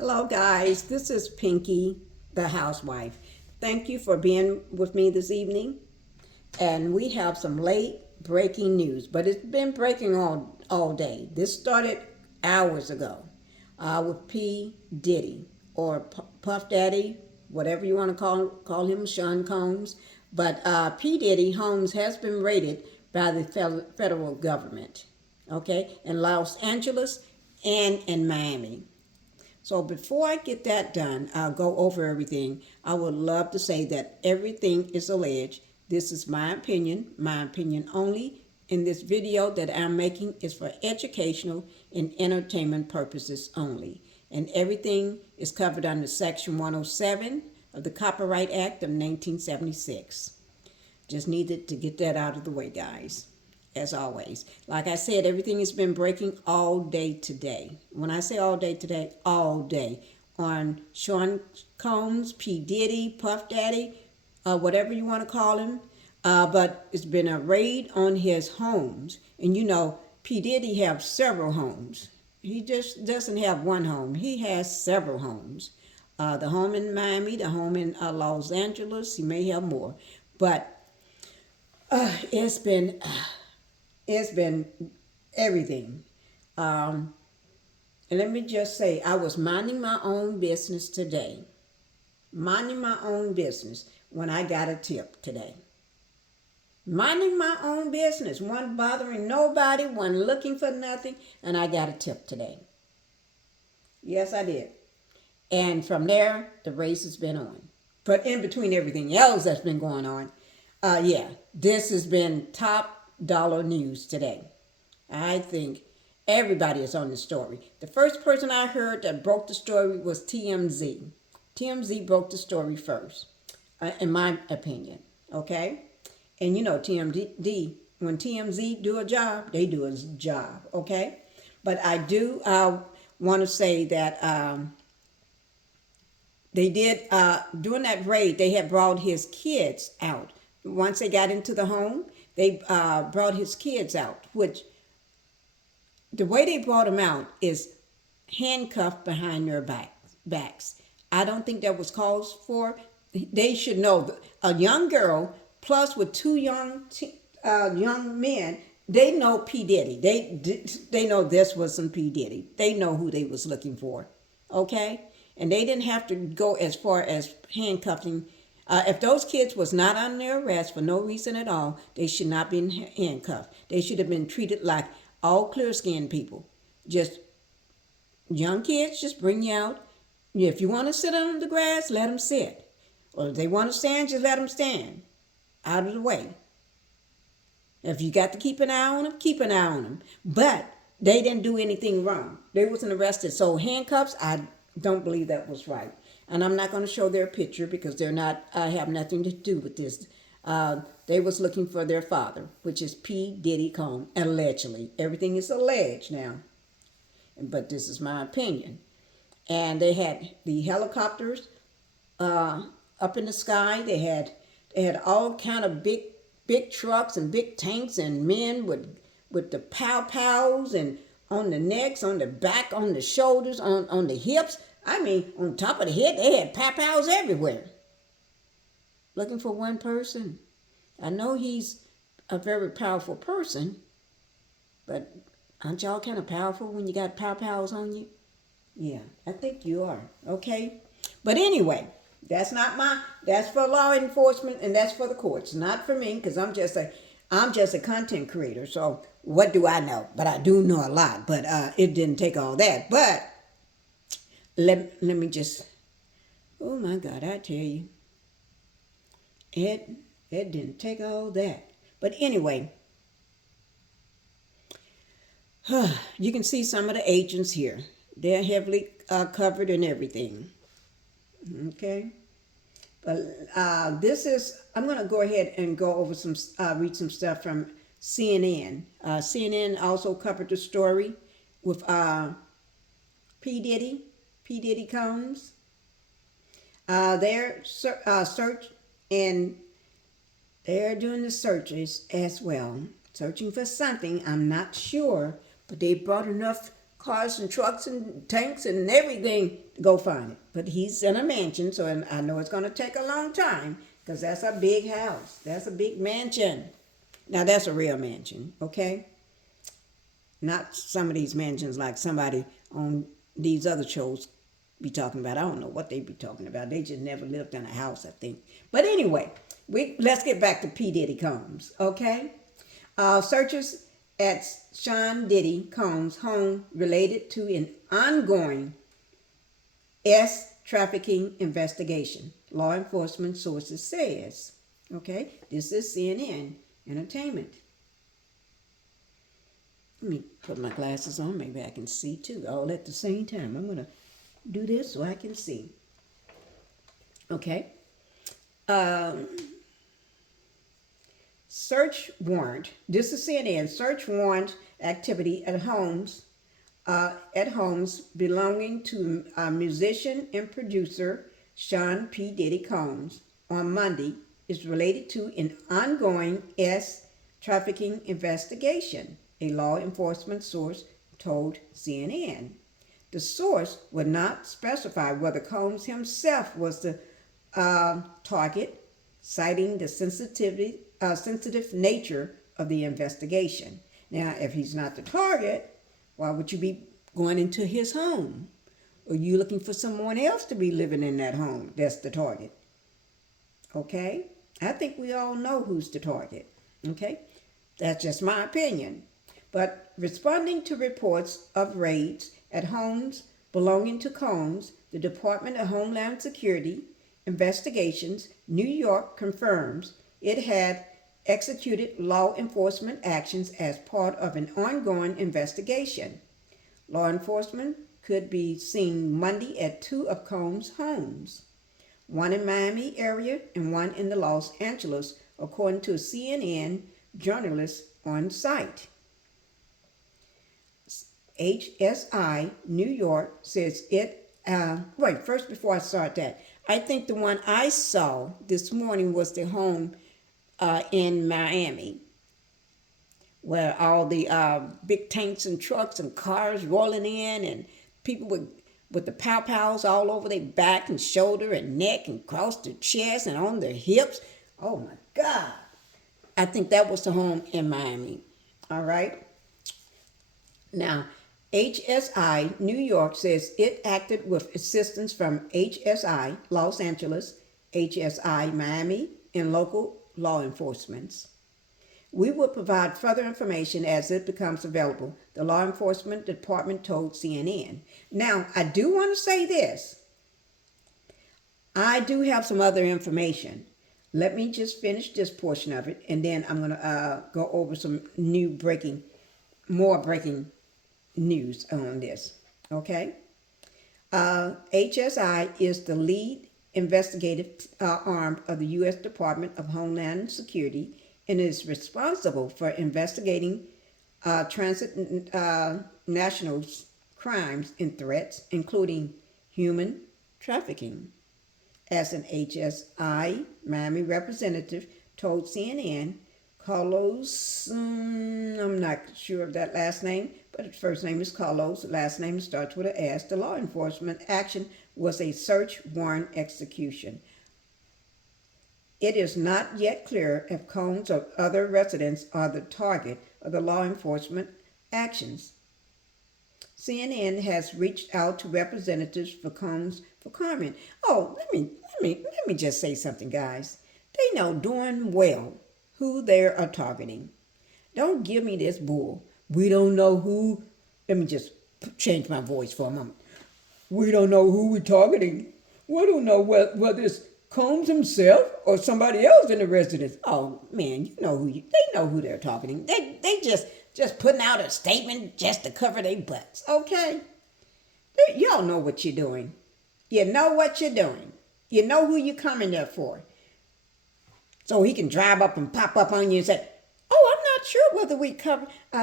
Hello, guys. This is Pinkie, the housewife. Thank you for being with me this evening. And we have some late breaking news, but it's been breaking all day. This started hours ago with P. Diddy or Puff Daddy, whatever you want to call him, Sean Combs. But P. Diddy Homes has been raided by the federal government, okay, in Los Angeles and in Miami. So before I get that done, I'll go over everything. I would love to say that everything is alleged. This is my opinion only. In this video that I'm making is for educational and entertainment purposes only. And everything is covered under Section 107 of the Copyright Act of 1976. Just needed to get that out of the way, guys. As always, like I said, everything has been breaking all day today. When I say all day today, all day on Sean Combs, P. Diddy, Puff Daddy, whatever you want to call him. But it's been a raid on his homes. And you know, P. Diddy have several homes. He just doesn't have one home. He has several homes. The home in Miami, the home in Los Angeles. He may have more. But it's been everything. And let me just say, I was minding my own business today. Minding my own business when I got a tip today. Minding my own business. Wasn't bothering nobody, wasn't looking for nothing, and I got a tip today. Yes, I did. And from there, the race has been on. But in between everything else that's been going on, this has been top dollar news today. I think everybody is on the story. The first person I heard that broke the story was TMZ. TMZ broke the story first, in my opinion. Okay? And you know TMZ, when TMZ do a job, they do a job. Okay? But I do want to say that they did, during that raid, they had brought his kids out. Once they got into the home, they brought his kids out, which the way they brought them out is handcuffed behind their backs. I don't think that was called for. They should know a young girl plus with two young men. They know P. Diddy. They know this was some P. Diddy. They know who they was looking for. Okay? And they didn't have to go as far as handcuffing. If those kids was not on their arrest for no reason at all, they should not be handcuffed. They should have been treated like all clear-skinned people. Just young kids, just bring you out. If you want to sit on the grass, let them sit. Or if they want to stand, just let them stand. Out of the way. If you got to keep an eye on them, keep an eye on them. But they didn't do anything wrong. They wasn't arrested. So handcuffs, I don't believe that was right. And I'm not going to show their picture because they're not. I have nothing to do with this. They was looking for their father, which is P. Diddy Combs, allegedly. Everything is alleged now, but this is my opinion. And they had the helicopters up in the sky. They had all kind of big trucks and big tanks and men with the pow-pows and on the necks, on the back, on the shoulders, on the hips. I mean, on top of the head, they had pow-pows everywhere. Looking for one person. I know he's a very powerful person, but aren't y'all kind of powerful when you got pow-pows on you? Yeah, I think you are. Okay? But anyway, that's for law enforcement and that's for the courts, not for me, because I'm just a content creator. So what do I know? But I do know a lot. But it didn't take all that. But let me just, oh my God, I tell you, it didn't take all that. But anyway, you can see some of the agents here. They're heavily covered and everything. Okay. But I'm going to go ahead and go over read some stuff from CNN. CNN also covered the story with P. Diddy Combs. Their search, and they're doing the searches as well. Searching for something, I'm not sure, but they brought enough cars and trucks and tanks and everything to go find it. But he's in a mansion, so I know it's going to take a long time because that's a big house. That's a big mansion. Now, that's a real mansion, okay? Not some of these mansions like somebody on these other shows be talking about. I don't know what they be talking about. They just never lived in a house, I think. But anyway, let's get back to P. Diddy Combs, okay? Searchers at Sean Diddy Combs' home related to an ongoing trafficking investigation, law enforcement sources says. Okay, this is CNN Entertainment. Let me put my glasses on. Maybe I can see too, all at the same time. I'm going to do this so I can see. Okay. Search warrant. This is CNN. Search warrant activity at homes belonging to musician and producer Sean P. Diddy Combs on Monday is related to an ongoing trafficking investigation, a law enforcement source told CNN. The source would not specify whether Combs himself was the target, citing the sensitive nature of the investigation. Now, if he's not the target, why would you be going into his home? Or you looking for someone else to be living in that home that's the target? Okay? I think we all know who's the target. Okay? That's just my opinion. But responding to reports of raids at homes belonging to Combs, the Department of Homeland Security Investigations, New York confirms it had executed law enforcement actions as part of an ongoing investigation. Law enforcement could be seen Monday at two of Combs' homes, one in Maimi area and one in the Los Angeles, according to a CNN journalist on site. HSI New York says it, first before I start that, I think the one I saw this morning was the home in Miami, where all the big tanks and trucks and cars rolling in, and people with the pow-pows all over their back and shoulder and neck and across their chest and on their hips. Oh my God. I think that was the home in Miami. All right. Now, HSI New York says it acted with assistance from HSI Los Angeles, HSI Miami, and local law enforcement. We will provide further information as it becomes available, the law enforcement department told CNN. Now, I do want to say this. I do have some other information. Let me just finish this portion of it, and then I'm going to go over some more breaking news on this. Okay? HSI is the lead investigative arm of the U.S. Department of Homeland Security and is responsible for investigating transnational crimes and threats, including human trafficking. As an HSI Miami representative told CNN, Carlos, I'm not sure of that last name, but his first name is Carlos, the last name starts with an S. The law enforcement action was a search warrant execution. It is not yet clear if Combs or other residents are the target of the law enforcement actions. CNN has reached out to representatives for Combs for comment. Oh, let me just say something, guys. They know darn well who they are targeting. Don't give me this bull. We don't know who. Let me just change my voice for a moment. We don't know who we're targeting. We don't know whether it's Combs himself or somebody else in the residence. Oh man, they know who they're targeting. They just putting out a statement just to cover their butts. Okay, y'all know what you're doing. You know what you're doing. You know who you're coming there for. So he can drive up and pop up on you and say, "Oh, I'm not sure whether we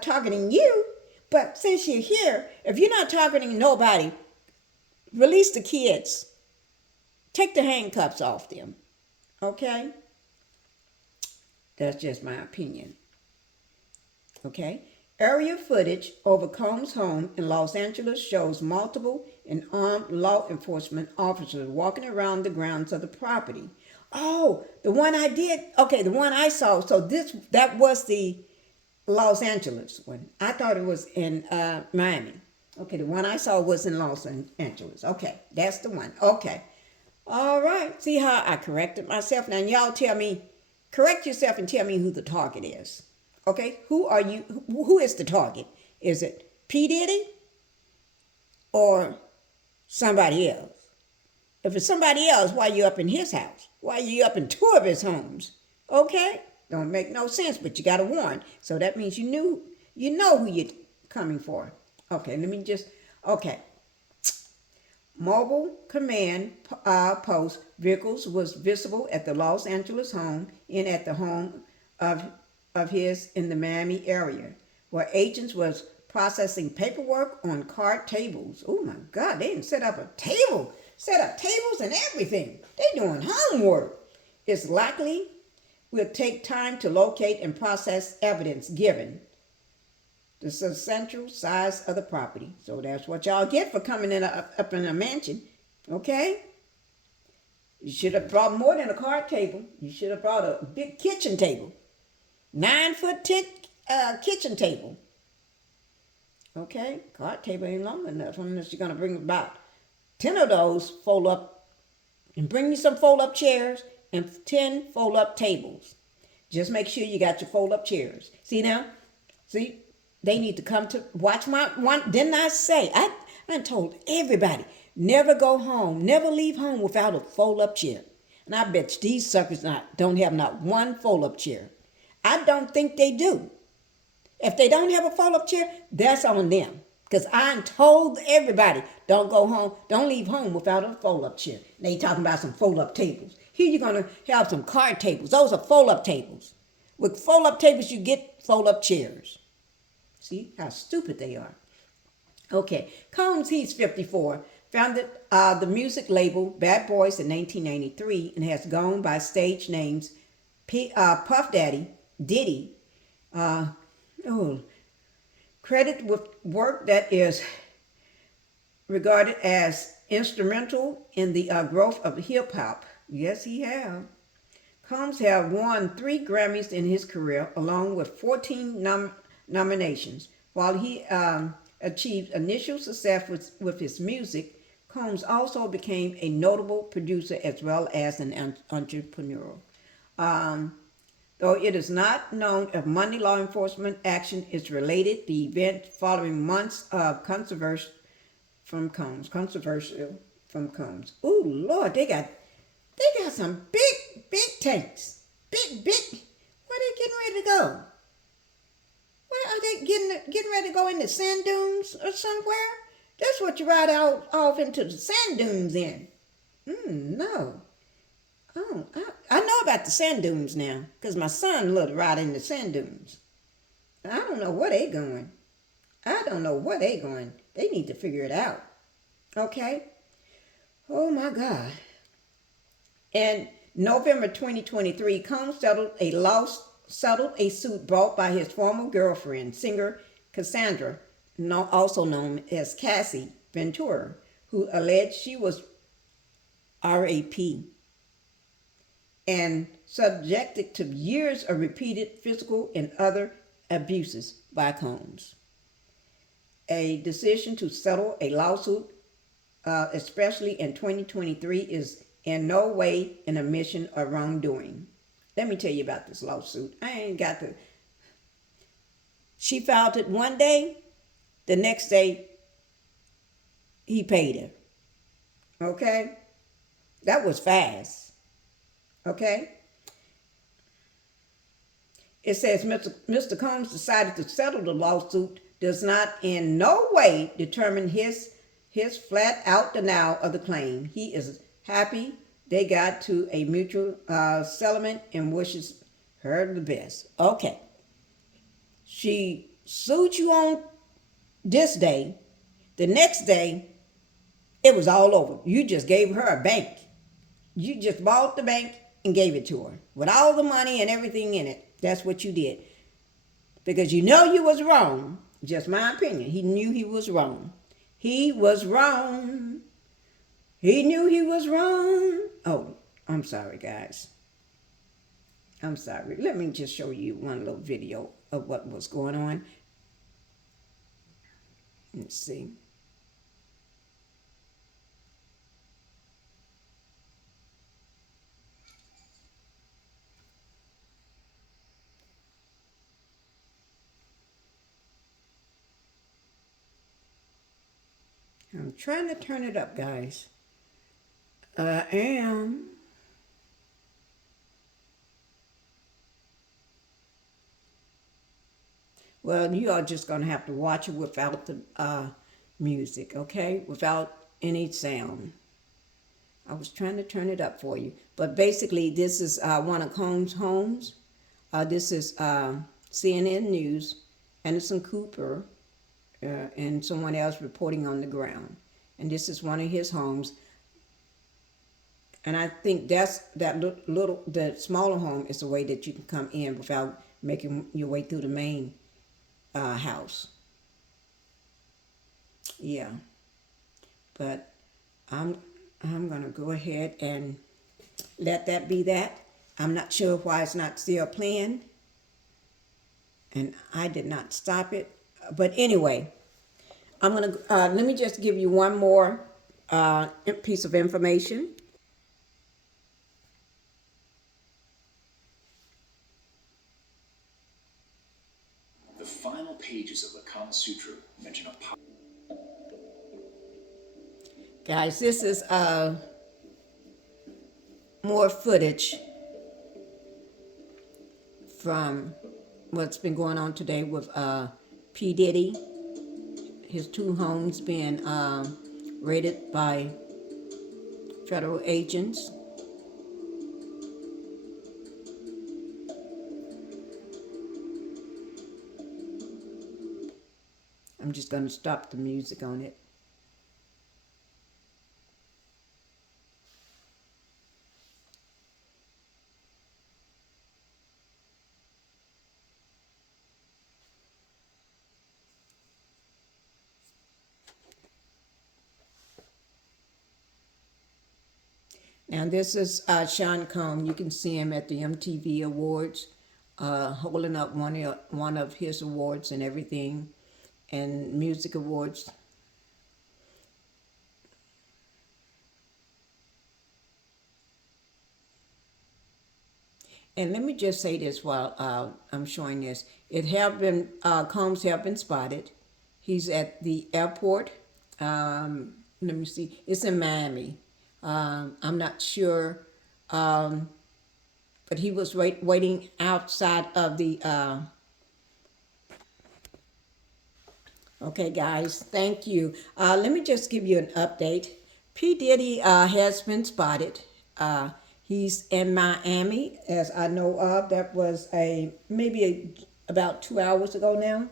targeting you, but since you're here, if you're not targeting nobody, release the kids. Take the handcuffs off them." Okay? That's just my opinion. Okay? Area footage over Combs' home in Los Angeles shows multiple and armed law enforcement officers walking around the grounds of the property. Oh, the one I did. Okay, the one I saw. So that was the Los Angeles one. I thought it was in Miami. Okay, the one I saw was in Los Angeles. Okay, that's the one. Okay. All right. See how I corrected myself? Now, y'all tell me, correct yourself and tell me who the target is. Okay? Who are you? Who is the target? Is it P. Diddy or somebody else? If it's somebody else, why are you up in his house? Why are you up in two of his homes? Okay? Don't make no sense, but you got to warn. So that means you know who you're coming for. Okay, let me just, okay. Mobile command post vehicles was visible at the Los Angeles home and at the home of his in the Miami area, where agents was processing paperwork on card tables. Oh my God, they didn't set up tables and everything. They doing homework. It's likely will take time to locate and process evidence given the substantial size of the property. So that's what y'all get for coming in up in a mansion. Okay? You should have brought more than a card table. You should have brought a big kitchen table. 9-foot kitchen table. Okay? Card table ain't long enough unless you're going to bring about 10 of those fold up and bring me some fold up chairs and 10 fold up tables. Just make sure you got your fold up chairs. See now? See? They need to come to watch my one. Didn't I say? I told everybody, never go home, never leave home without a fold-up chair. And I bet you these suckers don't have not one fold-up chair. I don't think they do. If they don't have a fold-up chair, that's on them. Because I told everybody, don't go home, don't leave home without a fold-up chair. They talking about some fold-up tables. Here you're going to have some card tables. Those are fold-up tables. With fold-up tables, you get fold-up chairs. See how stupid they are. Okay, Combs, he's 54, founded the music label Bad Boys in 1993 and has gone by stage names Puff Daddy, Diddy, credited with work that is regarded as instrumental in the growth of hip-hop. Yes, he have. Combs have won 3 Grammys in his career, along with 14 nominations. While he achieved initial success with his music, Combs also became a notable producer as well as an entrepreneur. Though it is not known if Monday law enforcement action is related, the event following months of controversy from Combs. Ooh, Lord, they got some big tanks. Big. Where they getting ready to go? Where are they getting ready to go in the sand dunes or somewhere? That's what you ride off into the sand dunes in. No. Oh, I know about the sand dunes now, because my son loved to ride in the sand dunes. I don't know where they going. They need to figure it out. Okay? Oh my God. In November 2023, Combs settled a suit brought by his former girlfriend, singer Cassandra, also known as Cassie Ventura, who alleged she was RAP and subjected to years of repeated physical and other abuses by Combs. A decision to settle a lawsuit, especially in 2023, is in no way an admission of wrongdoing. Let me tell you about this lawsuit. She filed it one day, the next day he paid her. Okay? That was fast. Okay? It says Mr. Combs decided to settle the lawsuit does not in no way determine his flat out denial of the claim. He is happy they got to a mutual settlement and wishes her the best. Okay. She sued you on this day. The next day, it was all over. You just gave her a bank. You just bought the bank and gave it to her with all the money and everything in it. That's what you did. because you know you was wrong. Just my opinion. He knew he was wrong. He was wrong. He knew he was wrong. Oh, I'm sorry, guys. I'm sorry. Let me just show you one little video of what was going on. Let's see. I'm trying to turn it up, guys. I am. Well, you are just going to have to watch it without the music, okay? Without any sound. I was trying to turn it up for you. But basically, this is one of Combs' homes. This is CNN News, Anderson Cooper, and someone else reporting on the ground. And this is one of his homes. And I think the smaller home is the way that you can come in without making your way through the main house. Yeah, but I'm gonna go ahead and let that be that. I'm not sure why it's not still playing, and I did not stop it. But anyway, I'm gonna let me just give you one more piece of information. The final pages of the Kama Sutra mention a Guys, this is more footage from what's been going on today with P. Diddy, his two homes being raided by federal agents. I'm just going to stop the music on it. Now this is Sean Combs. You can see him at the MTV Awards, holding up one of his awards and everything, and music awards. And let me just say this while I'm showing this. Combs have been spotted. He's at the airport. Let me see. It's in Miami. I'm not sure, but he was waiting outside of the. Okay, guys, thank you. Let me just give you an update. P. Diddy has been spotted. He's in Miami, as I know of. That was about 2 hours ago now.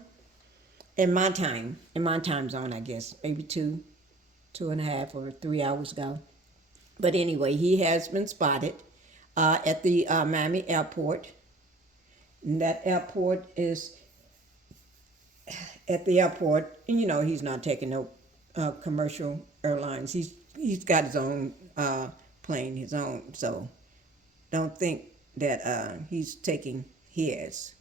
In my time zone, I guess, maybe 2.5 or 3 hours ago. But anyway, he has been spotted at the Miami airport. And that airport is at the airport, and you know he's not taking no commercial airlines. He's got his own plane, his own. So don't think that he's taking his.